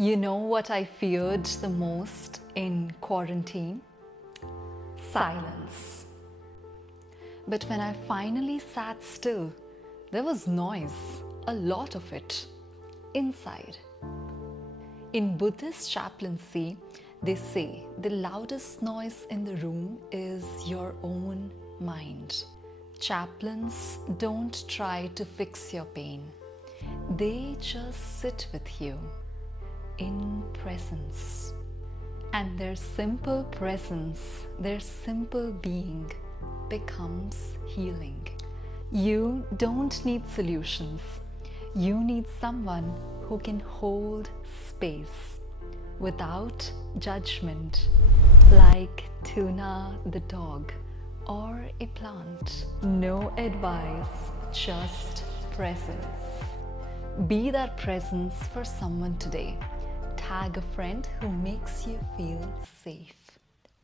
You know what I feared the most in quarantine? Silence. But when I finally sat still, there was noise, a lot of it, inside. In Buddhist chaplaincy, they say the loudest noise in the room is your own mind. Chaplains don't try to fix your pain. They just sit with you in presence. And their simple presence, their simple being becomes healing. You don't need solutions. You need someone who can hold space without judgment, like Tuna the dog or a plant. No advice, just presence. Be that presence for someone today. Tag a friend who makes you feel safe.